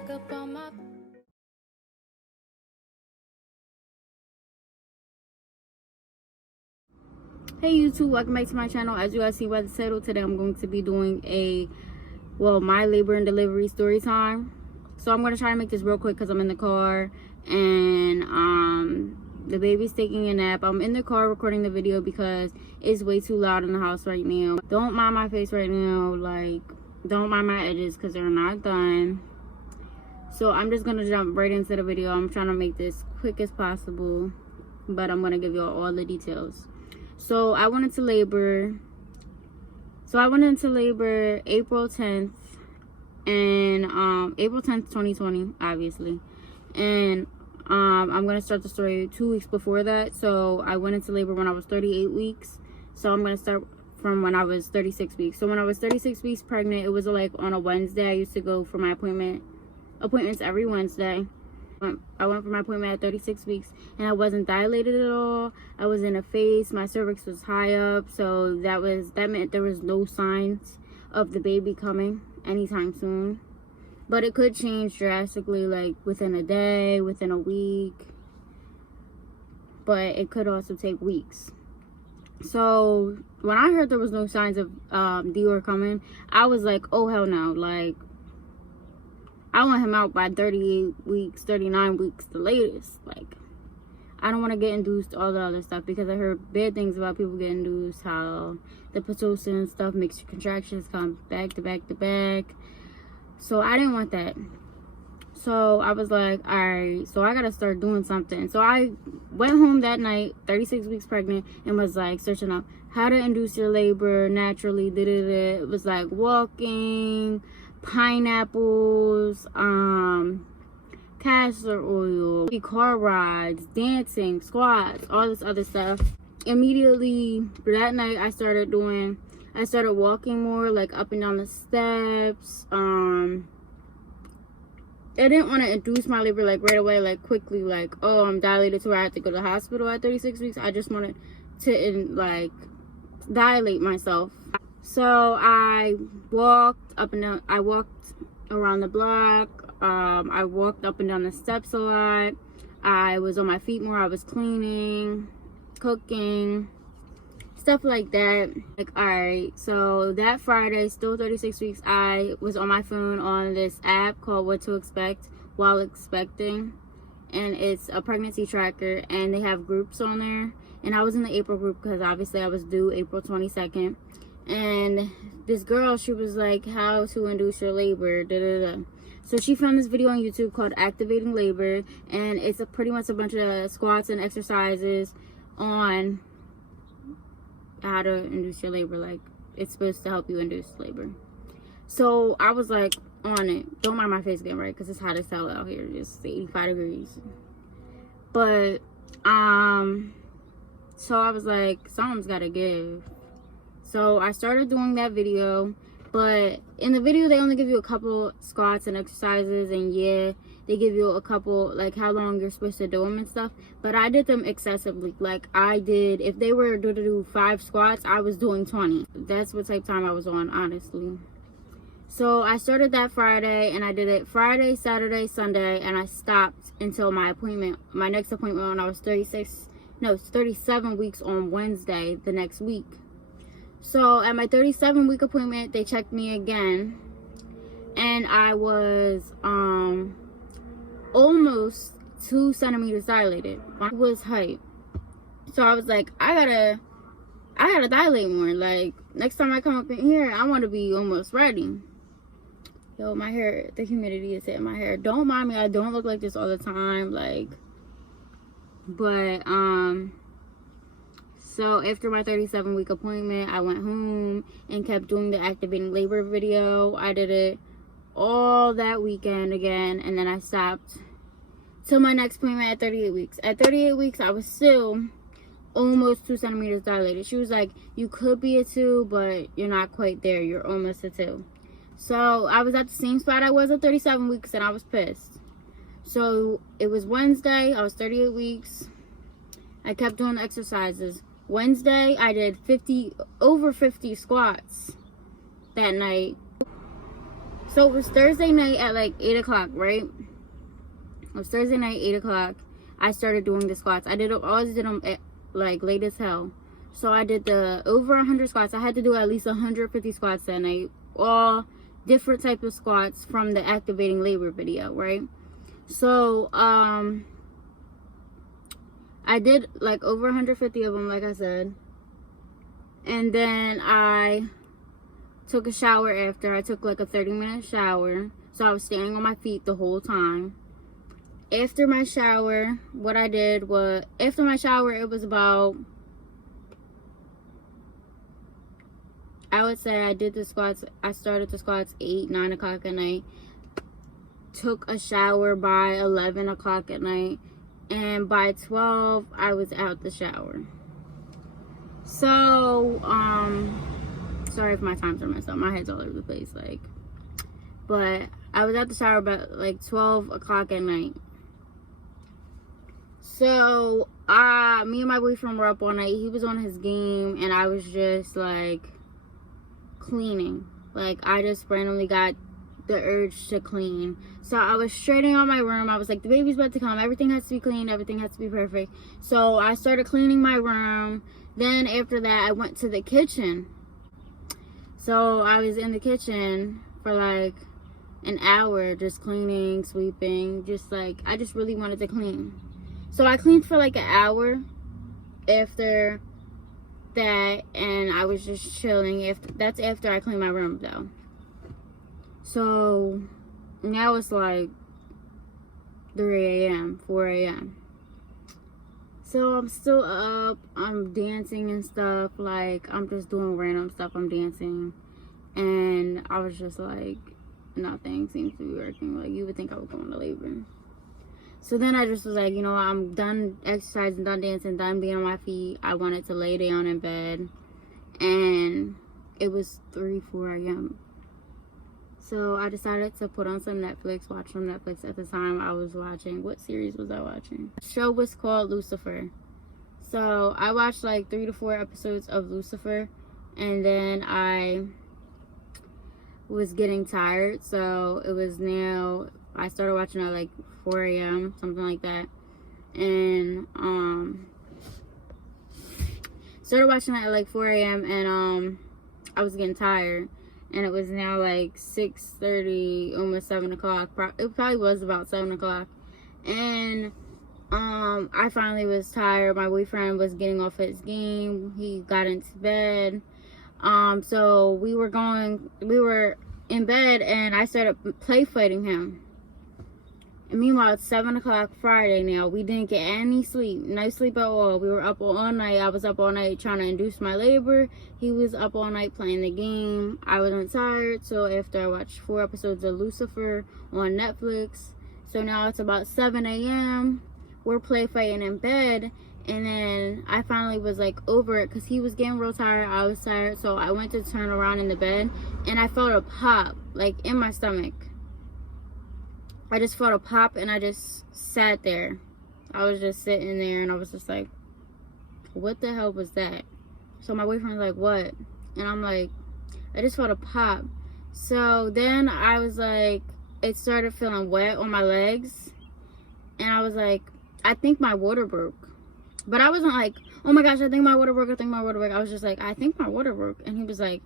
back up on my... Hey YouTube, welcome back to my channel. As you guys see by the title, today I'm going to be doing my labor and delivery story time. So I'm going to try to make this real quick because I'm in the car and the baby's taking a nap. I'm in the car recording the video because it's way too loud in the house right now. Don't mind my face right now, like don't mind my edges because they're not done. So I'm just going to jump right into the video. I'm trying to make this quick as possible, but I'm going to give you all the details. So I went into labor. April 10th, and April 10th, 2020, obviously. And I'm gonna start the story 2 weeks before that. So I went into labor when I was 38 weeks. So I'm gonna start from when I was 36 weeks. So when I was 36 weeks pregnant, it was like on a Wednesday. I used to go for my appointments every Wednesday. I went for my appointment at 36 weeks and I wasn't dilated at all. I was in a phase. My cervix was high up, so that meant there was no signs of the baby coming anytime soon. But it could change drastically, like within a day, within a week. But it could also take weeks. So when I heard there was no signs of Dior coming, I was like, oh hell no, like I want him out by 38 weeks, 39 weeks, the latest. Like, I don't want to get induced, all the other stuff, because I heard bad things about people getting induced, how the Pitocin stuff makes your contractions come back to back to back. So I didn't want that. So I was like, all right, so I got to start doing something. So I went home that night, 36 weeks pregnant, and was like searching up how to induce your labor naturally. It was like walking, pineapples, castor oil, car rides, dancing, squats, all this other stuff. Immediately that night I started walking more, like up and down the steps. I didn't want to induce my labor like right away, like quickly, like, oh, I'm dilated to where I have to go to the hospital at 36 weeks. I just wanted to like dilate myself. So I walked up and down, I walked around the block, I walked up and down the steps a lot, I was on my feet more, I was cleaning, cooking, stuff like that. Like, alright, so that Friday, still 36 weeks, I was on my phone on this app called What to Expect While Expecting, and it's a pregnancy tracker, and they have groups on there, and I was in the April group because obviously I was due April 22nd. And this girl, she was like, how to induce your labor, So she found this video on YouTube called Activating Labor, and it's pretty much a bunch of squats and exercises on how to induce your labor. Like, it's supposed to help you induce labor. So I was like on it. Don't mind my face again, right? Because it's hot as hell out here. It's 85 degrees. But so I was like, something's gotta give. So I started doing that video, but in the video they only give you a couple squats and exercises, and yeah, they give you a couple, like how long you're supposed to do them and stuff, but I did them excessively. Like I did, if they were to do 5 squats, I was doing 20. That's what type of time I was on, honestly. So I started that Friday, and I did it Friday, Saturday, Sunday, and I stopped until my next appointment when I was 37 weeks on Wednesday the next week. So at my 37-week appointment, they checked me again, and I was almost 2 centimeters dilated. I was hype. So I was like, I gotta dilate more. Like, next time I come up in here, I want to be almost ready. Yo, my hair, the humidity is hitting my hair. Don't mind me, I don't look like this all the time, like, but so after my 37-week appointment, I went home and kept doing the activating labor video. I did it all that weekend again, and then I stopped till my next appointment at 38 weeks. At 38 weeks, I was still almost 2 centimeters dilated. She was like, you could be a 2, but you're not quite there. You're almost a 2. So I was at the same spot I was at 37 weeks, and I was pissed. So it was Wednesday. I was 38 weeks. I kept doing the exercises. Wednesday, I did over 50 squats that night. So it was Thursday night at like 8 o'clock, right? It was Thursday night, 8 o'clock. I started doing the squats. I always did them at, like, late as hell. So I did the over 100 squats. I had to do at least 150 squats that night. All different types of squats from the activating labor video, right? So, I did like over 150 of them, like I said. And then I took a shower after. I took like a 30-minute shower. So I was standing on my feet the whole time. After my shower, what I did was, after my shower, it was about, I would say I did the squats, I started the squats 8, 9 o'clock at night. Took a shower by 11 o'clock at night. And by 12, I was out the shower. So, sorry if my times are messed up. My head's all over the place, like. But I was out the shower about like 12 o'clock at night. So, me and my boyfriend were up all night. He was on his game, and I was just, like, cleaning. Like, I just randomly got the urge to clean. So, I was straightening out my room. I was like, the baby's about to come. Everything has to be clean. Everything has to be perfect. So, I started cleaning my room. Then, after that, I went to the kitchen. So, I was in the kitchen for, like, an hour just cleaning, sweeping. Just, like, I just really wanted to clean. So I cleaned for like an hour after that, and I was just chilling. That's after I cleaned my room though. So now it's like 3 a.m., 4 a.m. So I'm still up, I'm dancing and stuff, like I'm just doing random stuff, I'm dancing. And I was just like, nothing seems to be working. Like, you would think I was going to labor. So then I just was like, you know, I'm done exercising, done dancing, done being on my feet. I wanted to lay down in bed. And it was 3, 4 a.m. So I decided to put on some Netflix, watch some Netflix. At the time I was watching, what series was I watching? The show was called Lucifer. So I watched like 3 to 4 episodes of Lucifer. And then I was getting tired. So it was now, I started watching at like 4 a.m., something like that. And started watching it at like 4 a.m. and I was getting tired. And it was now like 6:30, almost 7 o'clock. It probably was about 7 o'clock. And I finally was tired. My boyfriend was getting off his game. He got into bed. So we were in bed, and I started play fighting him. And meanwhile, it's 7 o'clock Friday now. We didn't get any sleep. No sleep at all. We were up all night. I was up all night trying to induce my labor. He was up all night playing the game. I wasn't tired. So after I watched 4 episodes of Lucifer on Netflix. So now it's about 7 a.m. We're play fighting in bed. And then I finally was like over it because he was getting real tired. I was tired. So I went to turn around in the bed. And I felt a pop like in my stomach. I just felt a pop, and I just sat there. I was just sitting there, and I was just like, what the hell was that? So my boyfriend was like, what? And I'm like, I just felt a pop. So then I was like, it started feeling wet on my legs. And I was like, I think my water broke. But I wasn't like, oh my gosh, I think my water broke. I think my water broke. I was just like, I think my water broke. And he was like,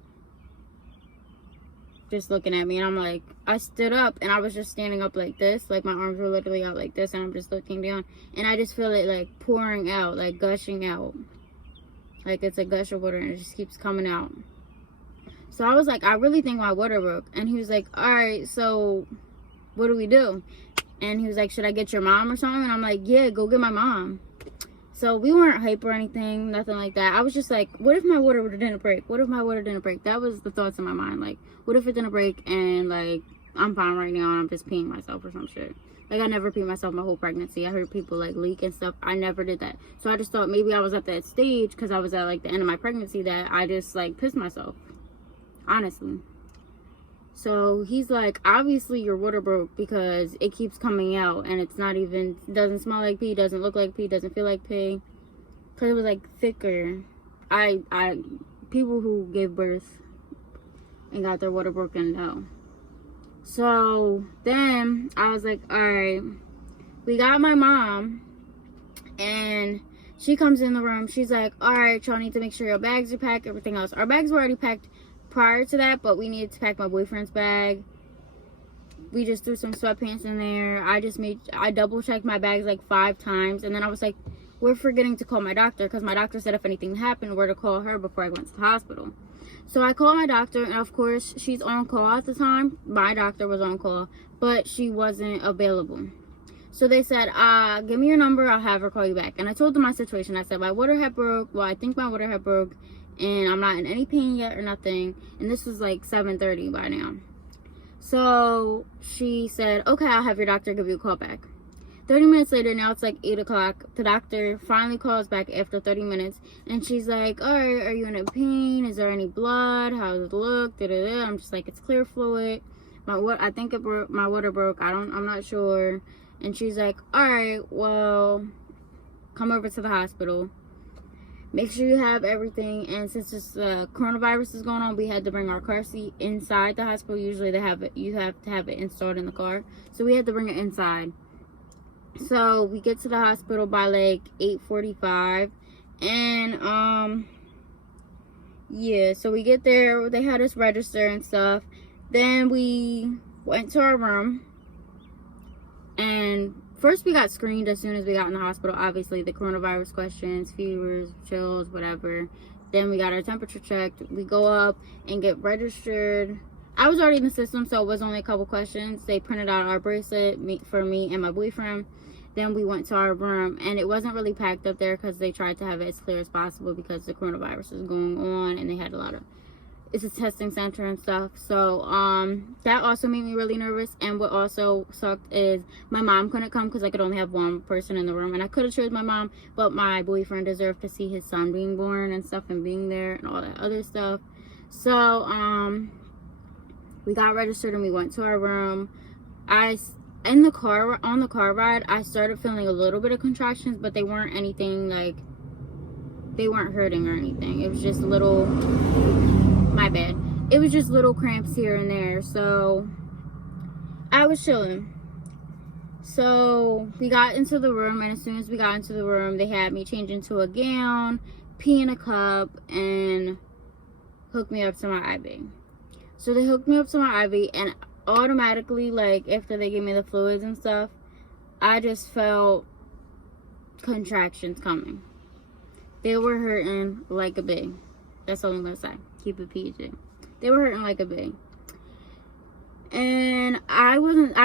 just looking at me, and I'm like, I stood up, and I was just standing up like this, like my arms were literally out like this, and I'm just looking down, and I just feel it like pouring out, like gushing out, like it's a gush of water, and it just keeps coming out. So I was like, I really think my water broke. And he was like, all right, so what do we do? And he was like, should I get your mom or something? And I'm like, yeah, go get my mom. So we weren't hype or anything, nothing like that. I was just like, what if my water didn't break? What if my water didn't break? That was the thoughts in my mind. Like, what if it didn't break and, like, I'm fine right now and I'm just peeing myself or some shit. Like, I never peed myself my whole pregnancy. I heard people, like, leak and stuff. I never did that. So I just thought maybe I was at that stage because I was at, like, the end of my pregnancy that I just, like, pissed myself. Honestly. So he's like, obviously your water broke because it keeps coming out and it's not even, doesn't smell like pee, doesn't look like pee, doesn't feel like pee. Because it was like thicker. People who gave birth and got their water broken know. So then I was like, all right, we got my mom, and she comes in the room. She's like, all right, y'all need to make sure your bags are packed, everything else. Our bags were already packed prior to that, but we needed to pack my boyfriend's bag. We just threw some sweatpants in there. I double checked my bags like 5 times, and then I was like, we're forgetting to call my doctor, because my doctor said if anything happened, we're to call her before I went to the hospital. So I called my doctor, and of course, she's on call at the time. My doctor was on call, but she wasn't available. So they said, give me your number, I'll have her call you back. And I told them my situation. I said, my water head broke. Well, I think my water head broke, and I'm not in any pain yet or nothing. And this was like 7:30 by now. So she said, okay, I'll have your doctor give you a call back. 30 minutes later, now it's like 8 o'clock. The doctor finally calls back after 30 minutes. And she's like, all right, are you in pain? Is there any blood? How does it look? Da-da-da. I'm just like, it's clear fluid. I think it broke. My water broke. I'm not sure. And she's like, all right, well, come over to the hospital. Make sure you have everything. And since this coronavirus is going on, we had to bring our car seat inside the hospital. Usually you have to have it installed in the car. So we had to bring it inside. So we get to the hospital by like 8:45, and yeah, so we get there. They had us register and stuff. Then we went to our room, and first we got screened as soon as we got in the hospital. Obviously, the coronavirus questions, fevers, chills, whatever. Then we got our temperature checked. We go up and get registered. I was already in the system, so it was only a couple questions. They printed out our bracelet for me and my boyfriend. Then we went to our room, and it wasn't really packed up there because they tried to have it as clear as possible because the coronavirus is going on, and they had it's a testing center and stuff. So that also made me really nervous. And what also sucked is my mom couldn't come because I could only have one person in the room, and I could have chose my mom, but my boyfriend deserved to see his son being born and stuff, and being there and all that other stuff. So we got registered and we went to our room. On the car ride, I started feeling a little bit of contractions, but they weren't anything like, they weren't hurting or anything. It was just little, my bad. It was just little cramps here and there. So I was chilling. So we got into the room, and as soon as we got into the room, they had me change into a gown, pee in a cup, and hook me up to my IV. So they hooked me up to my IV, and automatically, like, after they gave me the fluids and stuff, I just felt contractions coming. They were hurting like a bee. That's all I'm gonna say. Keep it PG. They were hurting like a bee. And I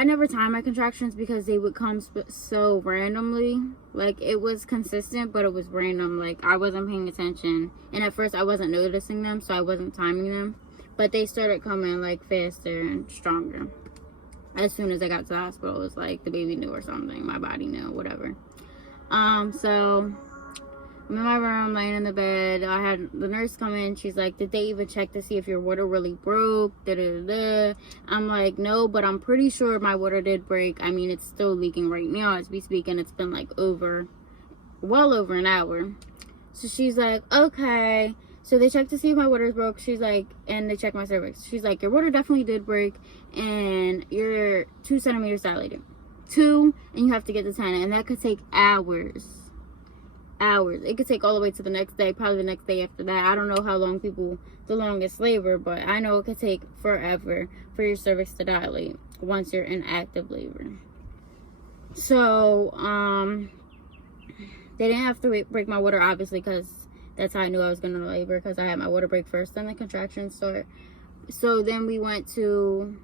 never timed my contractions because they would come so randomly. Like, it was consistent, but it was random. Like, I wasn't paying attention, and at first I wasn't noticing them, so I wasn't timing them. But they started coming like faster and stronger. As soon as I got to the hospital, it was like the baby knew or something. My body knew, whatever. So I'm in my room, laying in the bed. I had the nurse come in. She's like, did they even check to see if your water really broke? Da-da-da-da. I'm like, no, but I'm pretty sure my water did break. I mean, it's still leaking right now as we speak, and it's been like well over an hour. So she's like, okay. So they checked to see if my water broke. She's like, and they checked my cervix. She's like, your water definitely did break, and you're 2 centimeters dilated. 2, and you have to get to 10, and that could take hours. It could take all the way to the next day, probably the next day after that. I don't know how long the longest labor, but I know it could take forever for your cervix to dilate once you're in active labor. So, they didn't have to break my water, obviously, because that's how I knew I was going to labor, because I had my water break first, then the contractions start. So then we went to,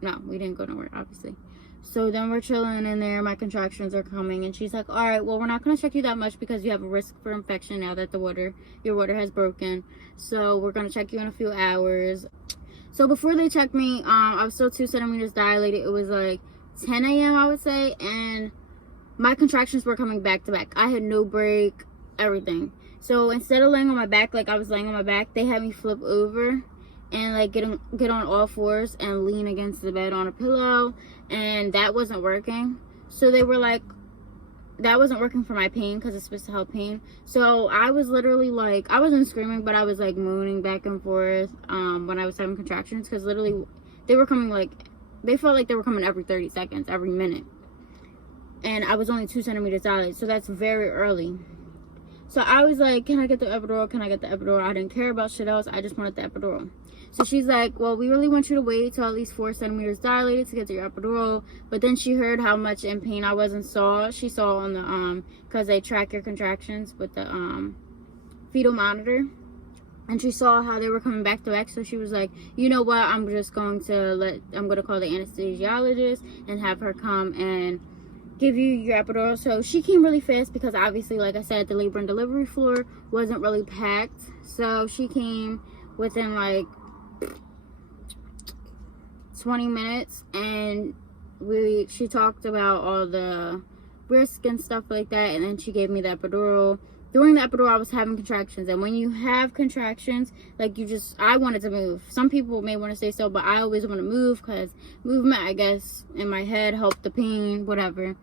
no, we didn't go nowhere, obviously. So then we're chilling in there, my contractions are coming, and she's like, all right, well, we're not going to check you that much because you have a risk for infection now that your water has broken. So we're going to check you in a few hours. So before they checked me, I was still 2 centimeters dilated. It was like 10 a.m., I would say, and my contractions were coming back to back. I had no break, everything. So instead of laying on my back like I was laying on my back, they had me flip over and like get on all fours and lean against the bed on a pillow, and that wasn't working. So they were like, that wasn't working for my pain because it's supposed to help pain. So I was literally like, I wasn't screaming, but I was like moaning back and forth when I was having contractions, because literally they were coming like they felt like they were coming every 30 seconds, every minute. And I was only 2 centimeters dilated, so that's very early. So I was like, can I get the epidural? Can I get the epidural? I didn't care about shit else. I just wanted the epidural. So she's like, well, we really want you to wait till at least 4 centimeters dilated to get to your epidural. But then she heard how much in pain I was and she saw on the, because they track your contractions with the fetal monitor. And she saw how they were coming back to back. So she was like, you know what? I'm going to call the anesthesiologist and have her come and give you your epidural. So she came really fast because obviously, like I said, the labor and delivery floor wasn't really packed. So she came within like 20 minutes, and she talked about all the risk and stuff like that, and then she gave me the epidural. During the epidural, I was having contractions, and when you have contractions, like I wanted to move. Some people may want to stay still, but I always want to move because movement, I guess, in my head helped the pain, whatever.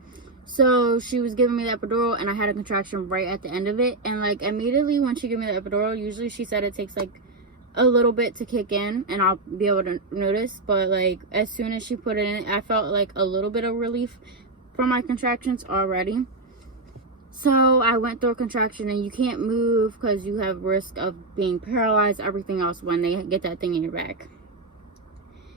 So she was giving me the epidural, and I had a contraction right at the end of it. And like immediately when she gave me the epidural, usually she said it takes like a little bit to kick in and I'll be able to notice. But like as soon as she put it in, I felt like a little bit of relief from my contractions already. So I went through a contraction, and you can't move because you have risk of being paralyzed, everything else when they get that thing in your back.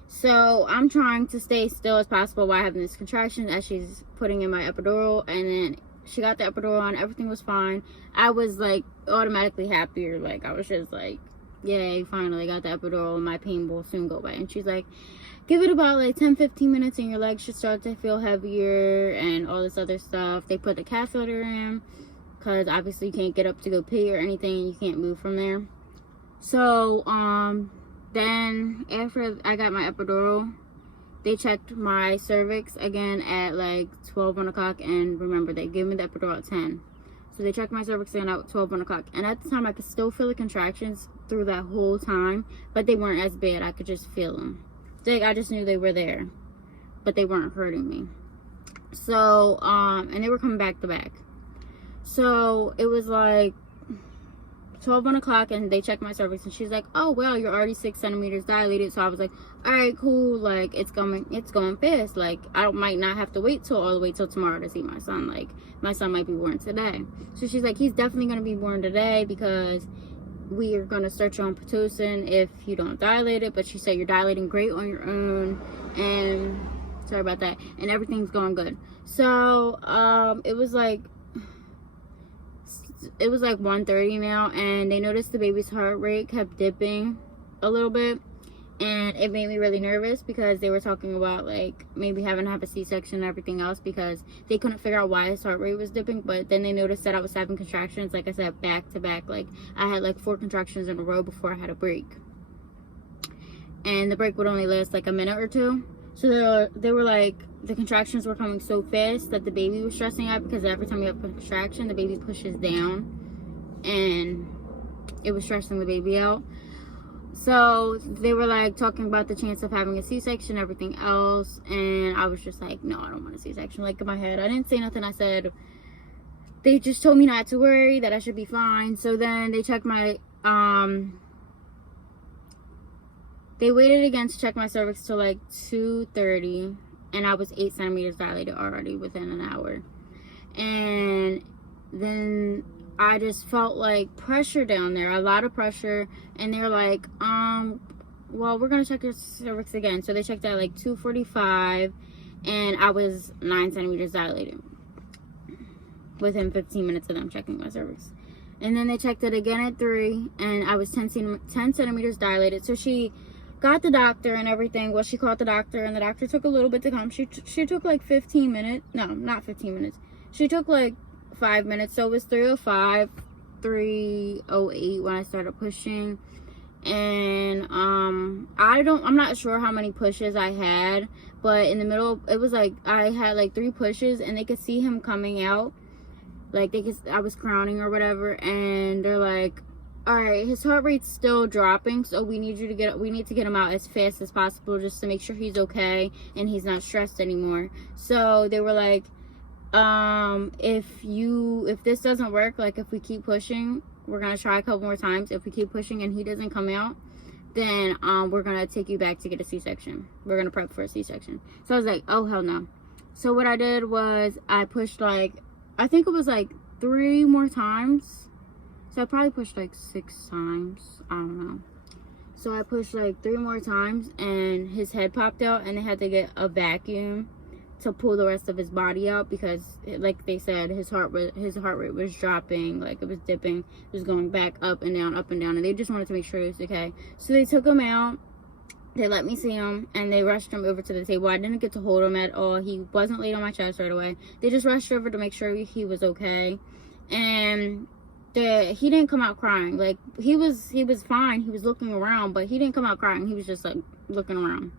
So I'm trying to stay still as possible while having this contraction as she's putting in my epidural. And then she got the epidural on, everything was fine. I was like automatically happier. Like I was just like, yay, finally got the epidural, and my pain will soon go away. And she's like, give it about like 10-15 minutes and your legs should start to feel heavier and all this other stuff. They put the catheter in because obviously you can't get up to go pee or anything. You can't move from there. So then after I got my epidural, they checked my cervix again at like 1 o'clock. And remember, they gave me the epidural at 10. So they checked my cervix again at 1 o'clock. And at the time, I could still feel the contractions through that whole time, but they weren't as bad. I could just feel them. Like, I just knew they were there, but they weren't hurting me. So, and they were coming back to back. So it was like 1 o'clock, and they checked my cervix, and she's like, oh well, you're already 6 centimeters dilated. So I was like, all right, cool, like it's going fast. Like I might not have to wait all the way till tomorrow to see my son. Like my son might be born today. So she's like, he's definitely going to be born today because we are going to start you on Pitocin if you don't dilate it. But she said you're dilating great on your own, and sorry about that, and everything's going good. So it was like 1:30 now, and they noticed the baby's heart rate kept dipping a little bit, and it made me really nervous because they were talking about like maybe having to have a C-section and everything else because they couldn't figure out why his heart rate was dipping. But then they noticed that I was having contractions, like I said, back to back. Like I had like 4 contractions in a row before I had a break, and the break would only last like a minute or two. So they were like, the contractions were coming so fast that the baby was stressing out because every time you have a contraction, the baby pushes down, and it was stressing the baby out. So they were like talking about the chance of having a C-section, everything else, and I was just like, no, I don't want a C-section. Like in my head, I didn't say nothing. I said, they just told me not to worry, that I should be fine. So then they checked my they waited again to check my cervix till like 2:30, and I was 8 centimeters dilated already within an hour. And then I just felt like pressure down there, a lot of pressure. And they're like, well, we're gonna check your cervix again. So they checked at like 2:45, and I was 9 centimeters dilated within 15 minutes of them checking my cervix. And then they checked it again at 3, and I was 10 centimeters dilated. So she got the doctor and everything. Well, she called the doctor, and the doctor took a little bit to come. She took like 15 minutes. No, not 15 minutes. She took like 5 minutes. So it was 3:05, 3:08 when I started pushing. And I'm not sure how many pushes I had, but in the middle, it was like I had like 3 pushes, and they could see him coming out. Like I was crowning or whatever, and they're like, all right, his heart rate's still dropping, so we need to get him out as fast as possible just to make sure he's okay and he's not stressed anymore. So they were like, if this doesn't work, like if we keep pushing, we're gonna try a couple more times. If we keep pushing and he doesn't come out, then we're gonna take you back to get a C-section. We're gonna prep for a C-section. So I was like, oh hell no. So what I did was I pushed like, I think it was like 3 more times. So I probably pushed like 6 times, I don't know. So I pushed like 3 more times and his head popped out, and they had to get a vacuum to pull the rest of his body out, because like they said, his heart rate was dropping, like it was dipping, it was going back up and down, and they just wanted to make sure he was okay. So they took him out, they let me see him, and they rushed him over to the table. I didn't get to hold him at all. He wasn't laid on my chest right away. They just rushed over to make sure he was okay. And he didn't come out crying. Like he was fine. He was looking around, but he didn't come out crying. He was just like looking around.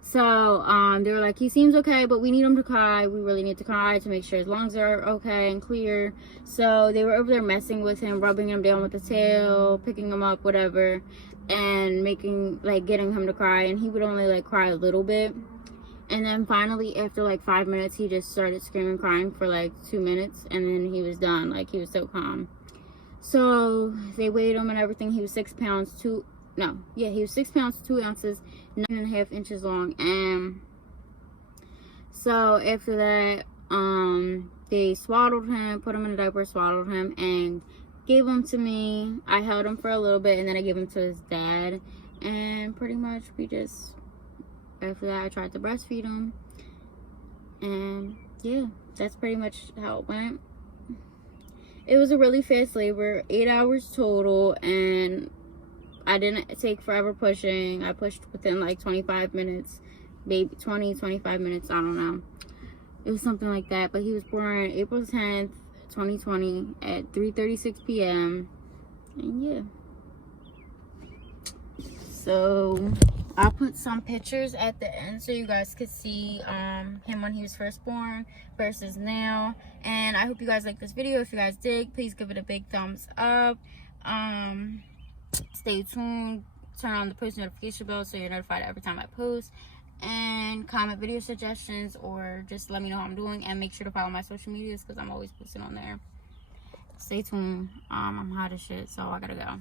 So they were like, he seems okay, but we need him to cry. We really need to cry to make sure his lungs are okay and clear. So they were over there messing with him, rubbing him down with the tail, picking him up, whatever, and getting him to cry. And he would only like cry a little bit. And then finally, after like 5 minutes, he just started screaming, crying for like 2 minutes, and then he was done. Like, he was so calm. So they weighed him and everything. He was 6 pounds, he was 6 pounds, 2 ounces, 9.5 inches long. And so after that, they swaddled him, put him in a diaper, swaddled him, and gave him to me. I held him for a little bit, and then I gave him to his dad. And pretty much after that, I tried to breastfeed him. And yeah, that's pretty much how it went. It was a really fast labor, 8 hours total, and I didn't take forever pushing. I pushed within like 25 minutes, maybe 25 minutes, I don't know. It was something like that. But he was born April 10th, 2020 at 3:36 p.m. And yeah. So I'll put some pictures at the end so you guys could see him when he was first born versus now. And I hope you guys like this video. If you guys did, please give it a big thumbs up. Stay tuned, turn on the post notification bell so you're notified every time I post, and comment video suggestions, or just let me know how I'm doing. And make sure to follow my social medias, because I'm always posting on there. Stay tuned. I'm hot as shit, so I gotta go.